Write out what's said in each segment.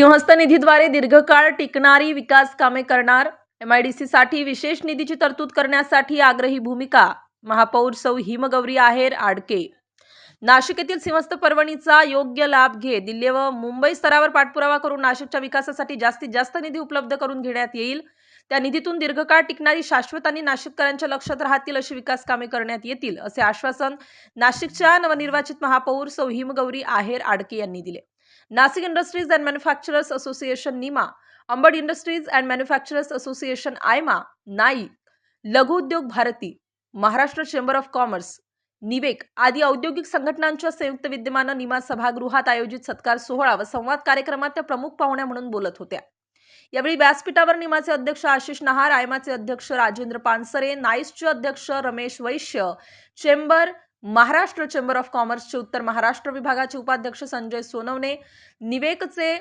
सिंहस्थ निधीद्वारे दीर्घकाळ टिकणारी विकास कामे करणार, MIDC साठी विशेष निधीची तरतूद करण्यासाठी आग्रही भूमिका, महापौर सौ हिमगौरी आहेर आडके. नाशिक येथील सिंहस्थ पर्वणीचा योग्य लाभ घेत दिल्ली व मुंबई स्तरावर पाठपुरावा करून नाशिकच्या विकासासाठी जास्तीत जास्त निधी उपलब्ध करून घेण्यात येईल. त्या निधीतून दीर्घकाळ टिकणारी, शाश्वत आणि नाशिककरांच्या लक्षात राहतील अशी विकास कामे करण्यात येतील, असे आश्वासन नाशिकच्या नवनिर्वाचित महापौर सौ हिमगौरी आहेर आडके यांनी दिले. Nashik industries and manufacturers association NIMA, Ambad industries and manufacturers association AIMA, Naik, Laghu Udyog Bharati, Maharashtra chamber of commerce, NIVEC आदी औद्योगिक संघटनांच्या संयुक्त विद्यमानं निमा सभागृहात आयोजित सत्कार सोहळा व संवाद कार्यक्रमात त्या प्रमुख पाहुण्या म्हणून बोलत होत्या. यावेळी व्यासपीठावर निमाचे अध्यक्ष आशिष नहार, आयमाचे अध्यक्ष राजेंद्र पानसरे, नाईसचे अध्यक्ष रमेश वैश्य, चेंबर महाराष्ट्र चेंबर ऑफ कॉमर्सचे उत्तर महाराष्ट्र विभागाचे उपाध्यक्ष संजय सोनवणे, निवेकचे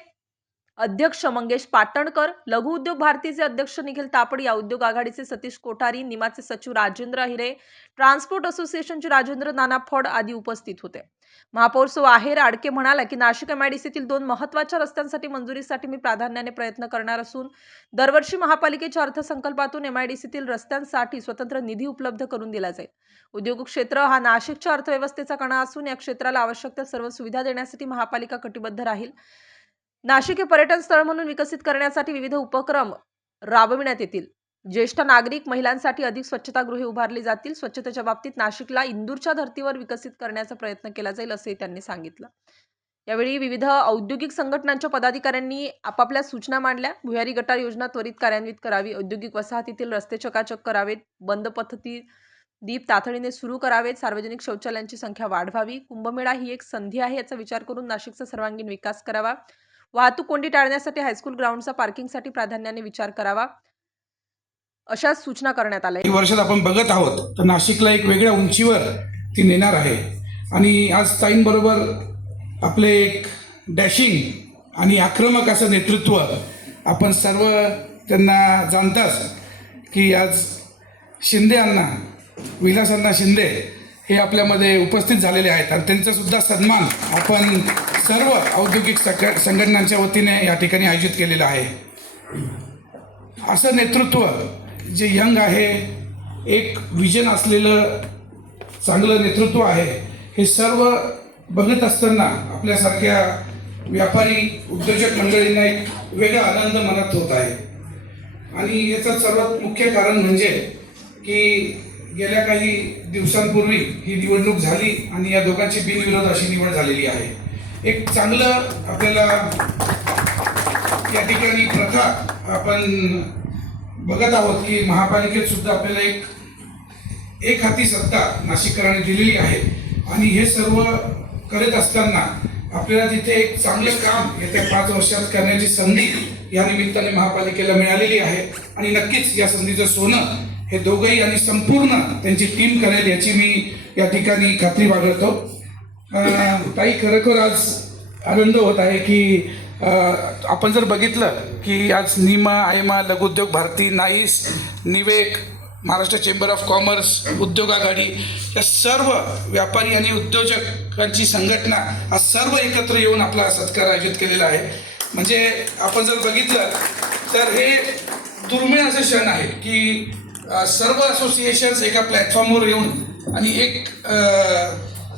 अध्यक्ष मंगेश पाटणकर, लघु उद्योग भारतीचे अध्यक्ष निखिल तापडी, उद्योग आघाडीचे सतीश कोठारी, निमाचे सचिव राजेंद्र हिरे, ट्रान्सपोर्ट असोसिएशनचे राजेंद्र नानाफोड आदी उपस्थित होते. महापौर सौ आहेर आडके म्हणाला की नाशिक MIDCतील 2 महत्त्वाच्या रस्त्यांसाठी मंजुरीसाठी मी प्राधान्याने प्रयत्न करणार असून दरवर्षी महापालिकेच्या अर्थसंकल्पातून MIDCतील रस्त्यांसाठी स्वतंत्र निधी उपलब्ध करून दिला जाईल. उद्योग क्षेत्र हा नाशिकच्या अर्थव्यवस्थेचा कणा असून या क्षेत्राला आवश्यक त्या सर्व सुविधा देण्यासाठी महापालिका कटिबद्ध राहील. नाशिक हे पर्यटन स्थळ म्हणून विकसित करण्यासाठी विविध उपक्रम राबविण्यात येतील. ज्येष्ठ नागरिक, महिलांसाठी अधिक स्वच्छतागृहे उभारली जातील. स्वच्छतेच्या बाबतीत नाशिकला इंदूरच्या धर्तीवर विकसित करण्याचा प्रयत्न केला जाईल, असे त्यांनी सांगितलं. यावेळी विविध औद्योगिक संघटनांच्या पदाधिकाऱ्यांनी आपापल्या सूचना मांडल्या. भुयारी गटार योजना त्वरित कार्यान्वित करावी, औद्योगिक वसाहतीतील रस्ते चकाचक करावेत, बंद पथती दीप तातडीने सुरू करावेत, सार्वजनिक शौचालयांची संख्या वाढवावी, कुंभमेळा ही एक संधी आहे याचा विचार करून नाशिकचा सर्वांगीण विकास करावा, वाहतूक कोंडी टाळण्यासाठी हायस्कूल ग्राउंडचा पार्किंगसाठी प्राधान्याने विचार करावा, अशा सूचना करण्यात आल्या. काही वर्षात आपण बघत आहोत तर नाशिकला एक वेगळ्या उंचीवर ती नेणार आहे. आणि आज ताईंबरोबर आपले एक डॅशिंग आणि आक्रमक असं नेतृत्व आपण सर्व त्यांना जाणताच की आज शिंदे अण्णा, विलासअण्णा शिंदे हे आपल्यामध्ये उपस्थित झालेले आहेत आणि त्यांचा सुद्धा सन्मान आपण सर्व औद्योगिक संघटनांच्या वतीने या ठिकाणी आयोजित केलेला आहे. असं नेतृत्व जे यंग आहे, एक विजन असलेलं चांगलं नेतृत्व आहे, हे सर्व बघत असताना आपल्यासारख्या व्यापारी उद्योजक मंडळींना एक वेगळा आनंद मनात होत आहे. आणि याचं सर्वात मुख्य कारण म्हणजे की गेल्या काही दिवसांपूर्वी ही निवडणूक झाली आणि या दोघांची बिनविरोध अशी निवड झालेली आहे. एक चांगलं आपल्याला या ठिकाणी प्रथा आपण बघत आहोत की महापालिकेत सुद्धा आपल्याला एक हाती सत्ता नाशिककरांनी दिलेली आहे. आणि हे सर्व करत असताना आपल्याला तिथे एक चांगलं काम येत्या 5 वर्षात करण्याची संधी या निमित्ताने महापालिकेला मिळालेली आहे. आणि नक्कीच या संधीचं सोनं हे दोघंही आणि संपूर्ण त्यांची टीम करेल याची मी या ठिकाणी खात्री बाळगतो. ताई, खरोखर आज आनंद होत आहे की आपण जर बघितलं की आज Nima, AIMA, Laghu Udyog Bharati, NICE, NIVEC, Maharashtra chamber of commerce, Udyog Aghadi या सर्व व्यापारी आणि उद्योजकांची संघटना आज सर्व एकत्र येऊन आपला सत्कार आयोजित केलेला आहे. म्हणजे आपण जर बघितलं तर हे दुर्मिळ असं क्षण आहे की सर्व असोसिएशन्स एका प्लॅटफॉर्मवर येऊन आणि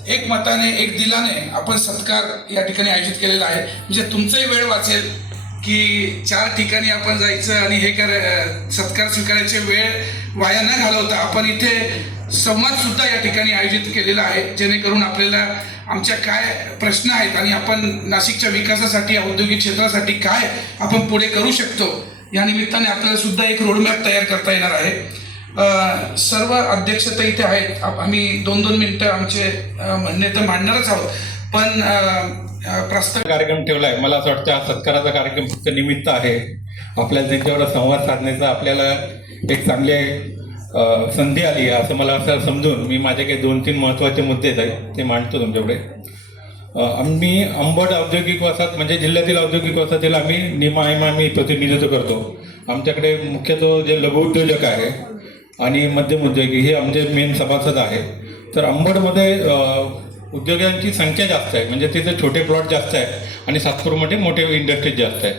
एक मताने, एक दिलाने आपण सत्कार या ठिकाणी आयोजित केलेला आहे. म्हणजे तुमचाही वेळ वाचेल की 4 ठिकाणी आपण जायचं आणि हे सत्कार स्वीकारायचे वेळ वाया न घालवता आपण इथे संवाद सुद्धा या ठिकाणी आयोजित केलेला आहे, जेणेकरून आपल्याला आमच्या काय प्रश्न आहेत आणि आपण नाशिकच्या विकासासाठी, औद्योगिक क्षेत्रासाठी काय आपण पुढे करू शकतो या निमित्ताने आपल्याला सुद्धा एक रोडमॅप तयार करता येणार आहे. सर्व अध्यक्ष तर इथे आहेत. आम्ही 2-2 मिनिटं आमचे म्हणणे तर मांडणारच आहोत, पण प्रस्ताव कार्यक्रम ठेवला आहे. मला असं वाटतं हा सत्काराचा कार्यक्रम फक्त निमित्त आहे. आपल्याला त्यांच्यावर संवाद साधण्याचा आपल्याला एक चांगली संधी आली आहे असं मला असं समजून मी माझे काही 2-3 महत्त्वाचे मुद्दे आहेत ते मांडतो तुमच्याकडे. आम्ही अंबड औद्योगिक वसाहत म्हणजे जिल्ह्यातील औद्योगिक वसाहतीला आम्ही निमा, आयमा आम्ही प्रतिनिधित्व करतो. आमच्याकडे मुख्यतः जे लघु उद्योजक आहे आणि मध्यम उद्योगी हे आमचे मेन सभासद आहे. तर अंबडमध्ये उद्योगांची संख्या जास्त आहे, म्हणजे तिथे छोटे प्लॉट जास्त आहे आणि सातपूरमध्ये मोठे इंडस्ट्रीज जास्त आहेत.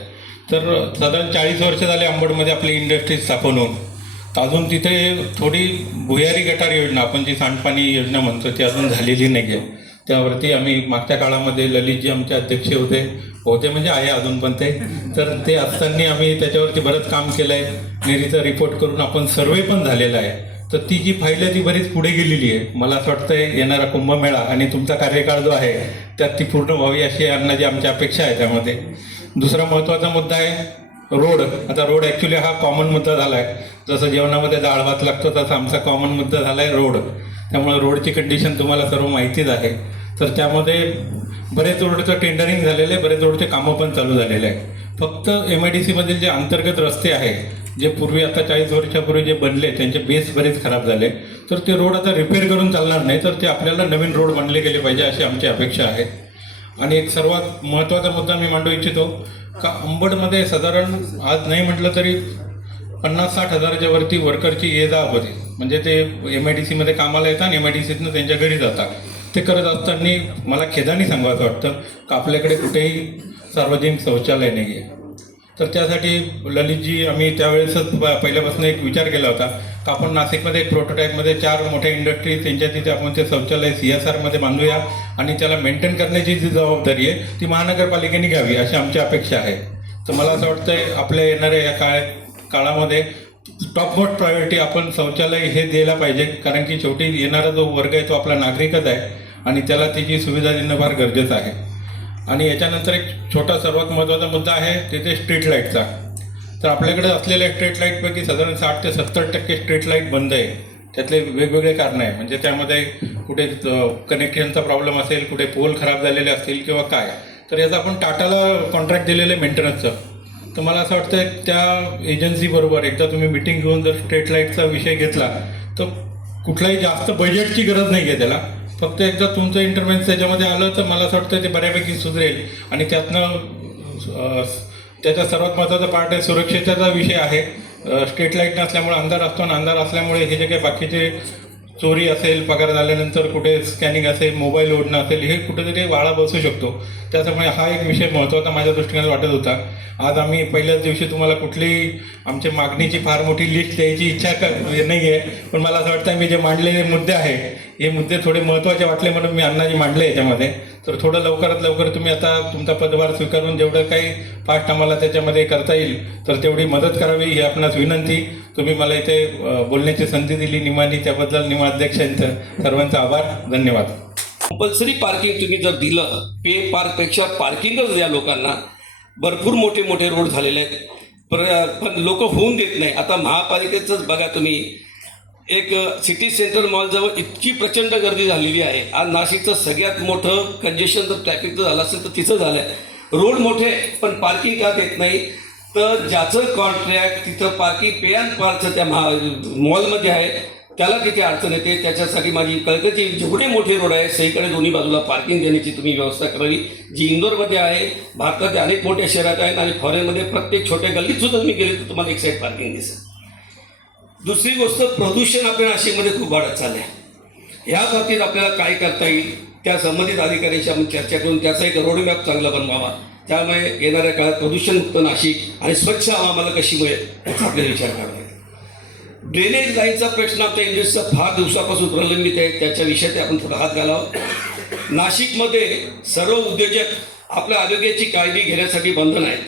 तर साधारण 40 वर्ष झाले अंबडमध्ये आपली इंडस्ट्रीज स्थापन होऊन. तर अजून तिथे थोडी भुयारी गटार योजना, आपण जी सांडपाणी योजना म्हणतो, ती अजून झालेली नाही आहे. त्यावरती आम्ही मागच्या काळामध्ये ललितजी आमचे अध्यक्ष होते म्हणजे आहे अजून पण तर ते असताना आम्ही त्याच्यावरती बरंच काम केलं आहे. निरीचा रिपोर्ट करून आपण सर्वे पण झालेला आहे. तर ती जी फाईल आहे ती बरीच पुढे गेलेली आहे. मला असं वाटतं येणारा कुंभमेळा आणि तुमचा कार्यकाळ जो आहे त्यात ती पूर्ण व्हावी अशी अन्नाची आमची अपेक्षा आहे. त्यामध्ये दुसरा महत्त्वाचा मुद्दा आहे रोड. आता रोड ॲक्च्युली हा कॉमन मुद्दा झाला आहे. जसं जेवणामध्ये डाळ भात लागतो तसा आमचा कॉमन मुद्दा झाला आहे रोड. त्यामुळे रोडची कंडिशन तुम्हाला सर्व माहितीच आहे. तर त्यामध्ये बरेच रोडचं टेंडरिंग झालेलं आहे, बरेच रोडचे कामं पण चालू झालेले आहे. फक्त MIDC मधील जे अंतर्गत रस्ते आहे, जे पूर्वी आता 40 वर्षापूर्वी जे बनले त्यांचे बेस बरेच खराब झाले, तर ते रोड आता रिपेअर करून चालणार नाही. तर ते आपल्याला नवीन रोड बनले गेले पाहिजे अशी आमची अपेक्षा आहे. आणि एक सर्वात महत्त्वाचा मुद्दा मी मांडू इच्छितो का अंबडमध्ये साधारण आज नाही म्हटलं तरी 50-60 हजाराच्या वरती वर्करची ये जा होती. म्हणजे ते MIDC मध्ये कामाला येतात आणि MIDCतनं त्यांच्या घरी जातात. ते करत असताना मला खेदाने सांगायचं वाटतं का आपल्याकडे कुठेही सार्वजनिक शौचालय नाही आहे. तर त्यासाठी ललितजी आम्ही त्यावेळेसच पहिल्यापासून एक विचार केला होता का आपण नाशिकमध्ये एक प्रोटोटाईपमध्ये 4 मोठ्या इंडस्ट्रीज त्यांच्या तिथे आपण ते शौचालय CSRमध्ये बांधूया आणि त्याला मेंटेन करण्याची जी जबाबदारी आहे ती महानगरपालिकेने घ्यावी अशी आमची अपेक्षा आहे. तर मला असं वाटतंय आपल्या येणाऱ्या या काळामध्ये टॉप मोस्ट प्रायोरिटी आपण शौचालय हे द्यायला पाहिजे. कारण की शेवटी येणारा जो वर्ग आहे तो आपला नागरिकच आहे आणि त्याला त्याची सुविधा देणं फार गरजेचं आहे. आणि याच्यानंतर एक छोटा सर्वात महत्त्वाचा मुद्दा आहे ते स्ट्रीट लाईटचा. तर आपल्याकडे असलेल्या स्ट्रीट लाईटपैकी साधारण 60 ते 70% स्ट्रीट लाईट बंद आहे. त्यातले वेगवेगळे कारणं आहे. म्हणजे त्यामध्ये कुठे कनेक्शनचा प्रॉब्लेम असेल, कुठे पोल खराब झालेले असतील किंवा काय. तर याचा आपण टाटाला कॉन्ट्रॅक्ट दिलेलं आहे मेंटेनन्सचं. तर मला असं वाटतं त्या एजन्सीबरोबर एकदा तुम्ही मिटिंग घेऊन जर स्ट्रीट लाईटचा विषय घेतला तर कुठलाही जास्त बजेटची गरज नाही आहे त्याला. फक्त एकदा तुमचं इंटरव्हेन्स त्याच्यामध्ये आलं तर मला असं वाटतं ते बऱ्यापैकी सुधरेल. आणि त्यातनं त्याचा सर्वात महत्त्वाचा पार्ट आहे सुरक्षेचा विषय आहे. स्ट्रीट लाईट नसल्यामुळे अंधार असतो आणि अंधार असल्यामुळे हे जे काही बाकीचे चोरी असेल, पगार झाल्यानंतर कुठे स्कॅनिंग असेल, मोबाईल ओढणं असेल, हे कुठेतरी वाळा बसू शकतो. त्याच्यामुळे हा एक विषय महत्त्वाचा माझ्या दृष्टीने वाटत होता. आज आम्ही पहिल्याच दिवशी तुम्हाला कुठलीही आमच्या मागणीची फार मोठी लिस्ट द्यायची इच्छा नाही आहे. पण मला असं वाटतं मी जे मांडलेले मुद्दे आहे हे मुद्दे थोडे महत्त्वाचे वाटले म्हणून मी अण्णाजी मांडले याच्यामध्ये. तर थोडं लवकरात लवकर तुम्ही आता तुमचा पदभार स्वीकारून जेवढं काही फास्ट आम्हाला त्याच्यामध्ये करता येईल तर तेवढी मदत करावी ही आपणास विनंती. तुम्ही मला इथे बोलण्याची संधी दिली निमानी, त्याबद्दल निमा अध्यक्षांचं सर्वांचा आभार. धन्यवाद. कंपल्सरी पार्किंग तुम्ही जर दिलं, पे पार्कपेक्षा पार्किंगच द्या लोकांना. भरपूर मोठे मोठे रोड झालेले आहेत पण लोक होऊन देत नाही. आता महापालिकेचंच बघा तुम्ही, एक सिटी सेंटर मॉलजवळ इतकी प्रचंड गर्दी झालेली आहे. आज नाशिकचं सगळ्यात मोठं कंजेशन जर ट्रॅफिकचं झालं असेल तर तिथं झालं आहे. रोड मोठे पण पार्किंग का देत नाही. तर ज्याचं कॉन्ट्रॅक्ट तिथं पार्किंग पे अँड पार्कचं त्या मॉलमध्ये आहे त्याला तिथे अडचण येते. त्याच्यासाठी माझी कळकळीची जेवढे मोठे रोड आहे सहीकडे दोन्ही बाजूला पार्किंग देण्याची तुम्ही व्यवस्था करावी, जी इंदोरमध्ये आहे, भारताच्या अनेक मोठ्या शहरात आहेत आणि फॉरेनमध्ये प्रत्येक छोट्या गल्लीत सुद्धा तुम्ही गेले तर तुम्हाला एक साईड पार्किंग दिसेल. दुसरी गोष्ट, प्रदूषण आपल्या नाशिकमध्ये खूप वाढत चाललं आहे. ह्या बाबतीत आपल्याला काय करता येईल त्या संबंधित अधिकाऱ्यांशी आपण चर्चा करून त्याचा एक रोडमॅप चांगला बनवावा. त्यामुळे येणाऱ्या काळात प्रदूषणमुक्त नाशिक आणि स्वच्छ हवा आम्हाला कशी मिळेल याचा आपल्याला विचार करावा. ड्रेनेज लाईनचा प्रश्न आमच्या इंडस्ट्रीचा फार दिवसापासून प्रलंबित आहे. त्याच्या विषयात आपण थोडा हात घालावा. नाशिकमध्ये सर्व उद्योजक आपल्या आरोग्याची काळजी घेण्यासाठी बंधन आहेत,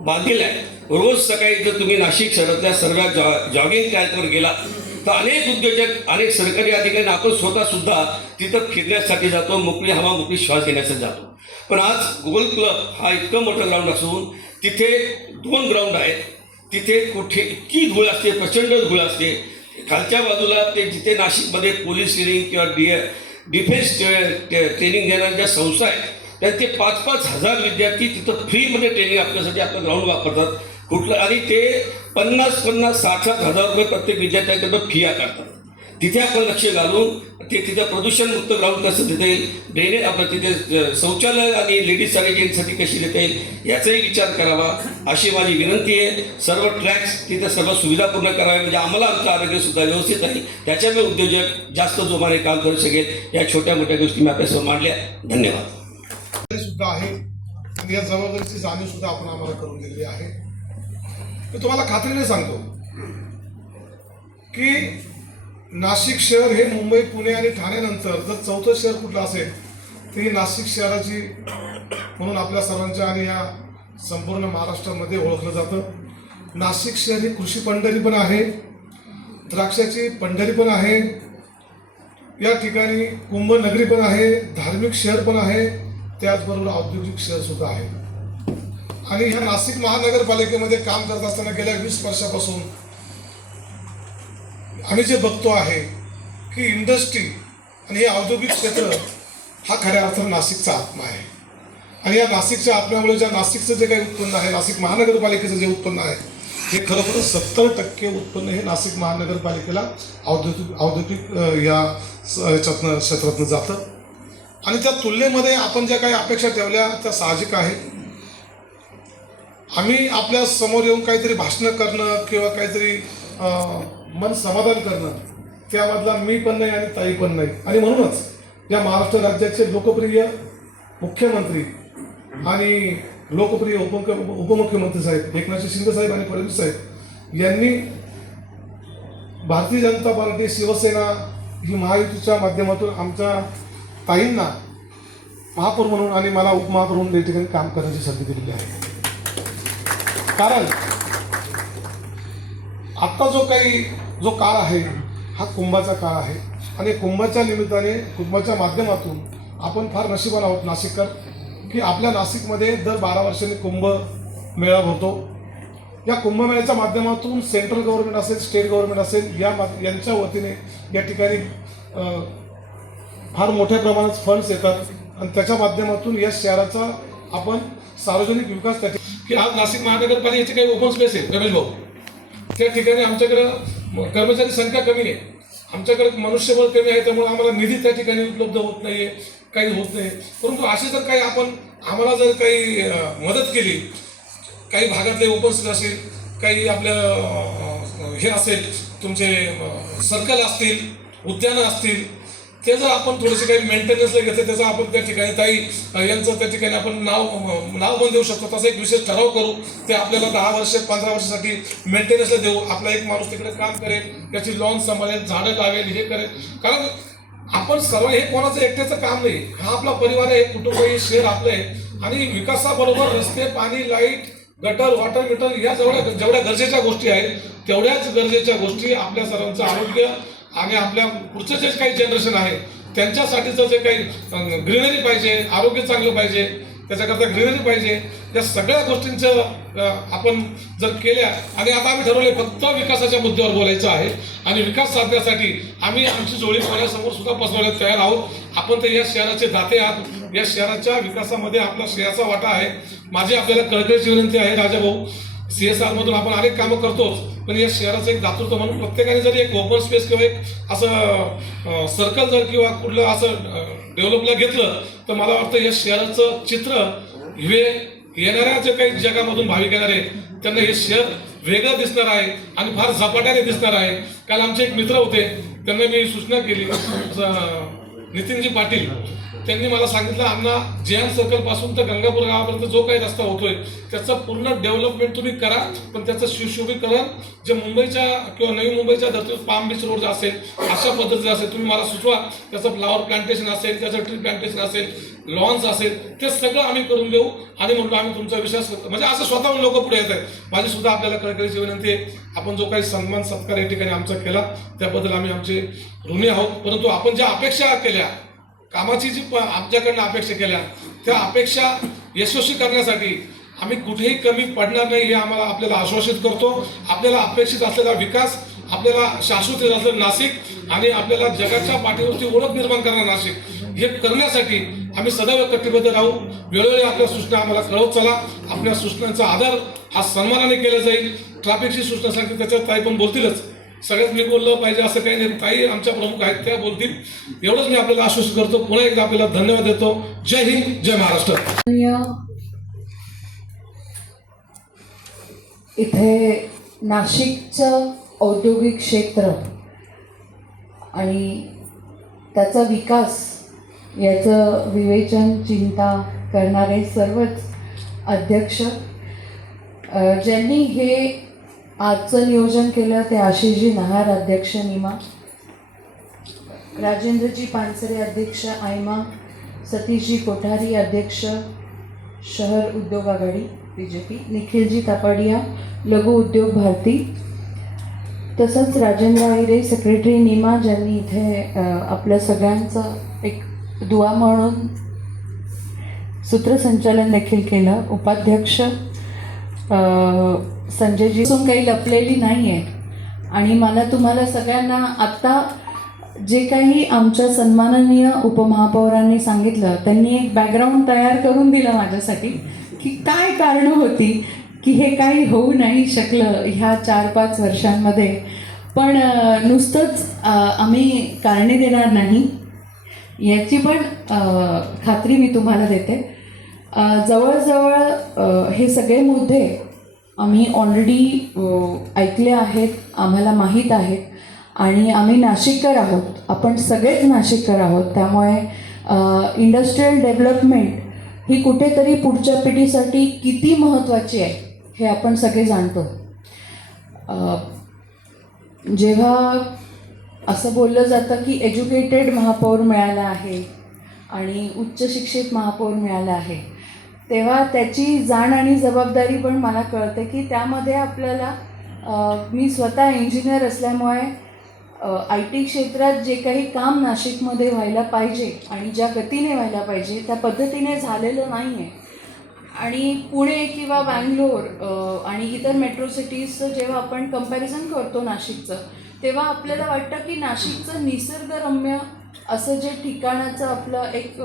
बांधील आहे. रोज सकाळी जर तुम्ही नाशिक शहरातल्या सर्व जॉगिंग ट्रॅकवर गेला तर अनेक उद्योजक, अनेक सरकारी अधिकारी, आपण स्वतःसुद्धा तिथं फिरण्यासाठी जातो, मोकळी हवा, मोकळी श्वास घेण्यासाठी जातो. पण आज गोल क्लब हा इतकं मोठं ग्राउंड असून तिथे 2 ग्राउंड आहेत. तिथे कुठे इतकी धूळ असते, प्रचंड धूळ असते. खालच्या बाजूला ते जिथे नाशिकमध्ये पोलीस ट्रेनिंग किंवा डिफेन्स ट्रेनिंग देणाऱ्या ज्या संस्था आहेत त्यांचे 5-5 हजार विद्यार्थी तिथं फ्रीमध्ये ट्रेनिंग आपल्यासाठी आपलं ग्राउंड वापरतात. कुठलं आणि ते 50-60 हजार रुपये प्रत्येक विद्यार्थ्यांकडून फी आकारतात. तिथे आपण लक्ष घालून ते तिथे प्रदूषणमुक्त ग्राउंड कसं देता येईल, ड्रेनेज आपलं तिथे शौचालय आणि लेडीज आणि जेंट्ससाठी कशी देता येईल याचाही विचार करावा अशी माझी विनंती आहे. सर्व ट्रॅक्स तिथे सर्व सुविधा पूर्ण कराव्या म्हणजे आम्हाला आमचं आरोग्यसुद्धा व्यवस्थित आहे. त्याच्यामुळे उद्योजक जास्त जोमाने काम करू शकेल. या छोट्या मोठ्या गोष्टी मी आपल्यासमोर मांडल्या. धन्यवाद. सुद्धा आहे आणि या जबाबदारीची जाणीव सुद्धा आपण आम्हाला करून दिलेली आहे. मी तुम्हाला खात्रीने सांगतो की नाशिक शहर हे मुंबई, पुणे आणि ठाण्यानंतर जर चौथं शहर कुठलं असेल तर ही नाशिक शहराची म्हणून आपल्या सर्वांच्या आणि या संपूर्ण महाराष्ट्रामध्ये ओळखलं जातं. नाशिक शहर ही कृषी पंढरी पण आहे, द्राक्षाची पंढरी पण आहे, या ठिकाणी कुंभनगरी पण आहे, धार्मिक शहर पण आहे, त्याचबरोबर औद्योगिक शहर सुद्धा आहे. आणि ह्या नाशिक महानगरपालिकेमध्ये काम करत असताना गेल्या 20 वर्षापासून आम्ही जे बघतो आहे की इंडस्ट्री आणि हे औद्योगिक क्षेत्र हा खऱ्या अर्थानं नाशिकचा आत्मा आहे. आणि या नाशिकच्या आत्म्यामुळे ज्या नाशिकचं जे काही उत्पन्न आहे, नाशिक महानगरपालिकेचं जे उत्पन्न आहे, हे खरोखर 70% उत्पन्न हे नाशिक महानगरपालिकेला औद्योगिक या याच्यातनं क्षेत्रातनं जातं. आणि त्या तुलनेमध्ये आपण ज्या काही अपेक्षा ठेवल्या त्या साहजिक आहे. आम्ही आपल्या समोर येऊन काहीतरी भाषणं करणं किंवा काहीतरी मन समाधान करणं त्यामधला मी पण नाही आणि ताई पण नाही. आणि म्हणूनच या महाराष्ट्र राज्याचे लोकप्रिय मुख्यमंत्री आणि लोकप्रिय उपमुख्यमंत्री साहेब एकनाथ शिंदे साहेब आणि फडणवीस साहेब यांनी भारतीय जनता पार्टी, शिवसेना ही महायुतीच्या माध्यमातून आमच्या ताईंना महापौर म्हणून आणि मला उपमहापौर म्हणून या ठिकाणी काम करण्याची संधी दिलेली आहे. कारण आत्ता जो काळ आहे हा कुंभाचा काळ आहे आणि कुंभाच्या निमित्ताने, कुंभाच्या माध्यमातून आपण फार नशिबान आहोत नाशिककर की आपल्या नाशिकमध्ये दर 12 वर्षांनी कुंभ मेळा होतो. या कुंभमेळ्याच्या माध्यमातून सेंट्रल गव्हर्नमेंट असेल, स्टेट गव्हर्नमेंट असेल, यांच्या वतीने या ठिकाणी फार मोठ्या प्रमाणात फंड्स येतात आणि त्याच्या माध्यमातून या शहराचा आपण सार्वजनिक विकास की आज नाशिक महानगरपालिकेचे काही ओपन स्पेस आहे रमेश भाऊ, त्या ठिकाणी आमच्याकडं कर्मचारी संख्या कमी आहे, आमच्याकडे मनुष्यबळ कमी आहे, त्यामुळे आम्हाला निधी त्या ठिकाणी उपलब्ध होत नाही आहे, काही होत नाही. परंतु अशी जर काही आम्हाला जर काही मदत केली, काही भागातले ओपन स्पेस असेल, काही आपलं हे असेल, तुमचे सर्कल असतील, उद्यानं असतील, ते जर आपण थोडेसे काही मेंटेनन्सला घेतले त्याचं आपण त्या ठिकाणी ताई यांचं त्या ठिकाणी आपण नाव पण देऊ शकतो. तसं एक विशेष ठराव करू, ते आपल्याला 10 वर्ष 15 वर्षासाठी मेंटेनन्सला देऊ. आपला एक माणूस तिकडे काम करेल, त्याची लॉन सांभाळेल, झाडं लावेल, हे करेल. कारण आपण सर्व हे कोणाचं एकट्याचं काम नाही, हा आपला परिवार आहे, कुटुंब आहे, शहर आपलं आहे. आणि विकासाबरोबर रस्ते, पाणी, लाईट, गटर, वॉटर मीटर या जेवढ्या गरजेच्या गोष्टी आहेत तेवढ्याच गरजेच्या गोष्टी आपल्या सर्वांचं आरोग्य आणि आपल्या पुढचं जे काही जनरेशन आहे त्यांच्यासाठीचं जे काही ग्रीनरी पाहिजे, आरोग्य चांगलं पाहिजे, त्याच्याकरता ग्रीनरी पाहिजे, या सगळ्या गोष्टींचं आपण जर केल्या. आणि आता आम्ही ठरवले फक्त विकासाच्या मुद्द्यावर बोलायचं आहे आणि विकास साधण्यासाठी आम्ही आमची जोडी कोणासमोर सुद्धा पसरवण्यास तयार आहोत. आपण तर या शहराचे दाते आहात, या शहराच्या विकासामध्ये आपला श्रेयाचा वाटा आहे. माझी आपल्याला कळकळीची विनंती आहे राजाभाऊ, CSR मधून आपण अनेक कामं करतोच, पण या शहराचं एक दातृत्व म्हणून प्रत्येकाने जरी एक ओपन स्पेस किंवा एक असं सर्कल जर किंवा कुठलं असं डेव्हलपला घेतलं तर मला वाटतं या शहराचं चित्र हे येणाऱ्या जे काही जगामधून भाविक येणार आहे त्यांना हे शहर वेगळं दिसणार आहे आणि फार झपाट्याने दिसणार आहे. काल आमचे एक मित्र होते, त्यांना मी सूचना केली, नितीनजी पाटील, त्यांनी मला सांगितलं, अण्णा जैन सर्कल पासून तर गंगापूर गावापर्यंत जो काही रस्ता होतोय त्याचं पूर्ण डेव्हलपमेंट तुम्ही करा, पण त्याचं सुशोभीकरण जे मुंबईच्या किंवा नवी मुंबईच्या धर्तीवर पाम बीच रोड असेल अशा पद्धतीचं असेल तुम्ही मला सुचवा. त्याचं फ्लावर प्लांटेशन असेल, त्याचं ट्री प्लांटेशन असेल, लॉन्स असेल, ते सगळं आम्ही करून देऊ. आणि म्हणतो आम्ही तुमचा विश्वास करतो, म्हणजे असं स्वतःहून लोक पुढे येत आहेत. माझी सुद्धा आपल्याला कळकळीची विनंती आहे, आपण जो काही सन्मान सत्कार या ठिकाणी आमचा केला त्याबद्दल आम्ही आमचे ऋणी आहोत. परंतु आपण ज्या अपेक्षा केल्या, कामाची जी आमच्याकडनं अपेक्षा केल्या, त्या अपेक्षा यशस्वी करण्यासाठी आम्ही कुठेही कमी पडणार नाही हे आम्हाला आपल्याला आश्वासित करतो. आपल्याला अपेक्षित असलेला विकास, आपल्याला शाश्वत असलेलं नाशिक आणि आपल्याला जगाच्या पाठीवरची ओळख निर्माण करणार नाशिक, हे करण्यासाठी आम्ही सदैव कटिबद्ध राहू. वेळोवेळी आपल्या सूचना आम्हाला कळवत चला. आपल्या सूचनांचा आदर हा सन्मानाने केला जाईल. ट्रॅफिकची सूचना सांगते त्याच्यात ताई पण बोलतीलच, सगळ्यात मी बोललं पाहिजे असं काही नाही, ताई आमच्या प्रमुख आहेत त्या बोलतील. एवढंच मी आपल्याला आश्वासित करतो. पुन्हा एकदा आपल्याला धन्यवाद देतो. जय हिंद, जय महाराष्ट्र. इथे नाशिकचं औद्योगिक क्षेत्र आणि त्याचा विकास याचं विवेचन, चिंता करणारे सर्वच अध्यक्ष, ज्यांनी हे आजचं नियोजन केलं ते आशिषजी नहार अध्यक्ष निमा, राजेंद्रजी पानसरे अध्यक्ष आयमा, सतीशजी कोठारी अध्यक्ष शहर उद्योग आघाडी BJP, निखिलजी तापाडिया लघु उद्योग भारती, तसंच राजेंद्र आहिरे सेक्रेटरी निमा, ज्यांनी इथे आपल्या सगळ्यांचं एक दुवा म्हणून सूत्रसंचालन देखील केलं, उपाध्यक्ष संजयजी असून काही लपलेली नाही आहे. आणि मला तुम्हाला सगळ्यांना आत्ता जे काही आमच्या सन्माननीय उपमहापौरांनी सांगितलं, त्यांनी एक बॅकग्राऊंड तयार करून दिलं माझ्यासाठी की काय कारणं होती की हे काही होऊ नाही शकलं ह्या 4-5 वर्षांमध्ये. पण नुसतंच आम्ही कारणे देणार नाही याची पण खात्री मी तुम्हाला देते. जवळजवळ हे सगळे मुद्दे आम्ही ऑलरेडी ऐकले आहेत, आम्हाला माहीत आहेत आणि आम्ही नाशिककर आहोत, आपण सगळेच नाशिककर आहोत. त्यामुळे इंडस्ट्रीयल डेव्हलपमेंट ही कुठेतरी पुढच्या पिढीसाठी किती महत्त्वाची आहे हे आपण सगळे जाणतो. जेव्हा असं बोललं जातं की एज्युकेटेड महापौर मिळाला आहे आणि उच्च शिक्षित महापौर मिळाला आहे, तेव्हा त्याची जाण आणि जबाबदारी पण मला कळते की त्यामध्ये आपल्याला मी स्वतः इंजिनियर असल्यामुळे IT क्षेत्रात जे काही काम नाशिकमध्ये व्हायला पाहिजे आणि ज्या गतीने व्हायला पाहिजे त्या पद्धतीने झालेलं नाही आहे. आणि पुणे किंवा बँगलोर आणि इतर मेट्रो सिटीजचं जेव्हा आपण कंपॅरिझन करतो नाशिकचं, तेव्हा आपल्याला वाटतं की नाशिकचं निसर्गरम्य असं जे ठिकाणाचं आपलं एक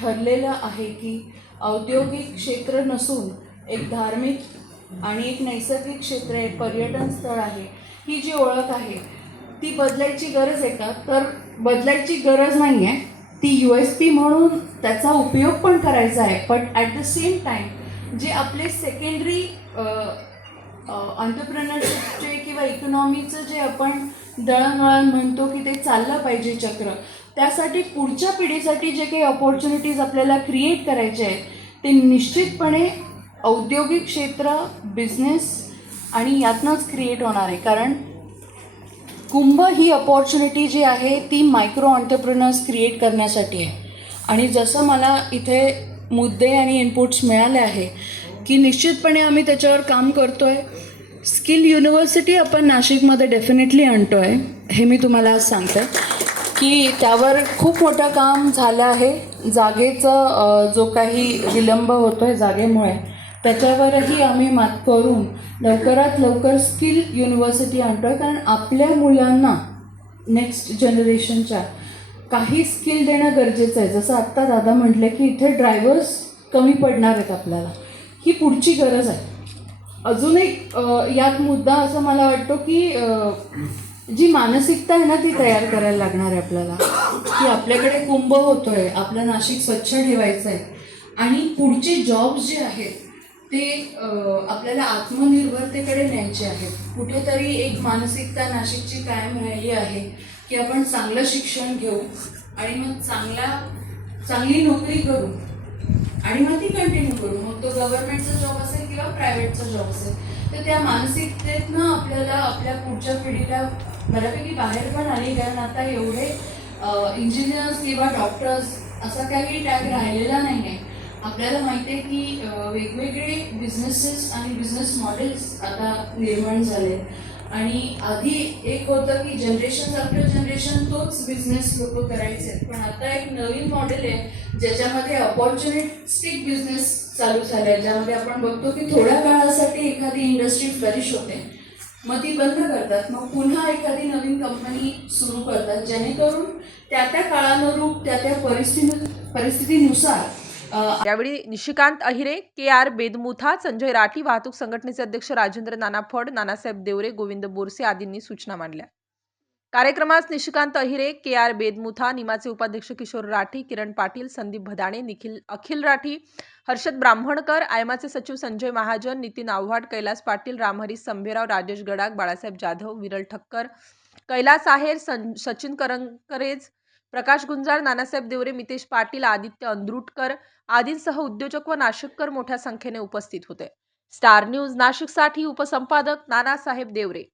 ठरलेलं आहे की औद्योगिक क्षेत्र नसून एक धार्मिक आणि एक नैसर्गिक क्षेत्र आहे, पर्यटन स्थळ आहे, ही जी ओळख आहे ती बदलायची गरज आहे का? तर बदलायची गरज नाही आहे. ती USP म्हणून त्याचा उपयोग पण करायचा आहे. But at the same time जे आपले सेकंडरी एंटरप्रेनरशिपचे किंवा इकॉनॉमीचं जे आपण दळणवळण म्हणतो की ते चाललं पाहिजे चक्र, त्यासाठी पुढच्या पिढीसाठी जे काही ऑपॉर्च्युनिटीज आपल्याला क्रिएट करायचे आहेत ते निश्चितपणे औद्योगिक क्षेत्र, बिझनेस आणि यातनंच क्रिएट होणार आहे. कारण कुंभ ही अपॉर्च्युनिटी जी आहे ती मायक्रो एंटरप्रेनर्स क्रिएट करण्यासाठी आहे. आणि जसं मला इथे मुद्दे आणि इनपुट्स मिळाले आहे की निश्चितपणे आम्ही त्याच्यावर काम करतो आहे. स्किल युनिव्हर्सिटी आपण नाशिकमध्ये डेफिनेटली आणतो आहे, हे मी तुम्हाला आज सांगते की त्यावर खूप मोठं काम झालं आहे. जागेचं जो काही विलंब होतो आहे जागेमुळे, त्याच्यावरही आम्ही मात करून लवकरात लवकर स्किल युनिव्हर्सिटी आणतो आहे. कारण आपल्या मुलांना नेक्स्ट जनरेशनच्या काही स्किल देणं गरजेचं आहे. जसं आत्ता दादा म्हटले की इथे ड्रायव्हर्स कमी पडणार आहेत आपल्याला, ही पुढची गरज आहे. अजून एक यात मुद्दा असं मला वाटतो की जी मानसिकता आहे ना ती तयार करायला लागणार आहे आपल्याला की आपल्याकडे कुंभ होतो आहे, आपलं नाशिक स्वच्छ ठेवायचं आहे आणि पुढचे जॉब्स जे आहेत ते आपल्याला आत्मनिर्भरतेकडे न्यायचे आहेत. कुठेतरी एक मानसिकता नाशिकची कायम राहिली आहे की आपण चांगलं शिक्षण घेऊ आणि मग चांगली नोकरी करू आणि मग ती कंटिन्यू करू, मग तो गव्हर्नमेंटचा जॉब असेल किंवा प्रायव्हेटचा जॉब असेल. तर त्या मानसिकतेतनं आपल्याला आपल्या पुढच्या पिढीला बऱ्यापैकी बाहेर पण आली. कारण आता एवढे इंजिनियर्स किंवा डॉक्टर्स असा काही टॅग राहिलेला नाही आहे. आपल्याला माहिती आहे की वेगवेगळे बिझनेसेस आणि बिझनेस मॉडेल्स आता निर्माण झाले. आणि आधी एक होतं की जनरेशन आफ्टर जनरेशन तोच बिझनेस लोक करायचे, पण आता एक नवीन मॉडेल आहे ज्याच्यामध्ये अपॉर्च्युनिस्टिक बिझनेस चालू झाले आहे, ज्यामध्ये आपण बघतो की थोड्या काळासाठी एखादी इंडस्ट्री फ्लरिश होते, मग ती बंद करतात, मग पुन्हा एखादी नवीन कंपनी सुरू करतात, जेणेकरून त्या काळानुरूप त्या परिस्थितीनुसार यावेळी निशिकांत अहिरे, KR बेदमुथा, संजय राठी, वाहतूक संघटनेचे अध्यक्ष राजेंद्र नानाफड, नानासाहेब देवरे, गोविंद बोरसे आदींनी सूचना मांडल्या. कार्यक्रमास निशिकांत अहिरे, KR बेदमुथा, निमाचे उपाध्यक्ष किशोर राठी, किरण पाटील, संदीप भदाणे, अखिल राठी, हर्षद ब्राह्मणकर, आयमाचे सचिव संजय महाजन, नितीन आव्हाड, कैलास पाटील, रामहरी संभेराव, राजेश गडाख, बाळासाहेब जाधव, विरल ठक्कर, कैलास आहेर, सचिन करंकरेज, प्रकाश गुंजाळ, नानासाहेब देवरे, मितेश पाटील, आदित्य अंद्रुटकर आदींसह उद्योजक व नाशिककर मोठ्या संख्येने उपस्थित होते. स्टार न्यूज नाशिकसाठी उपसंपादक नानासाहेब देवरे.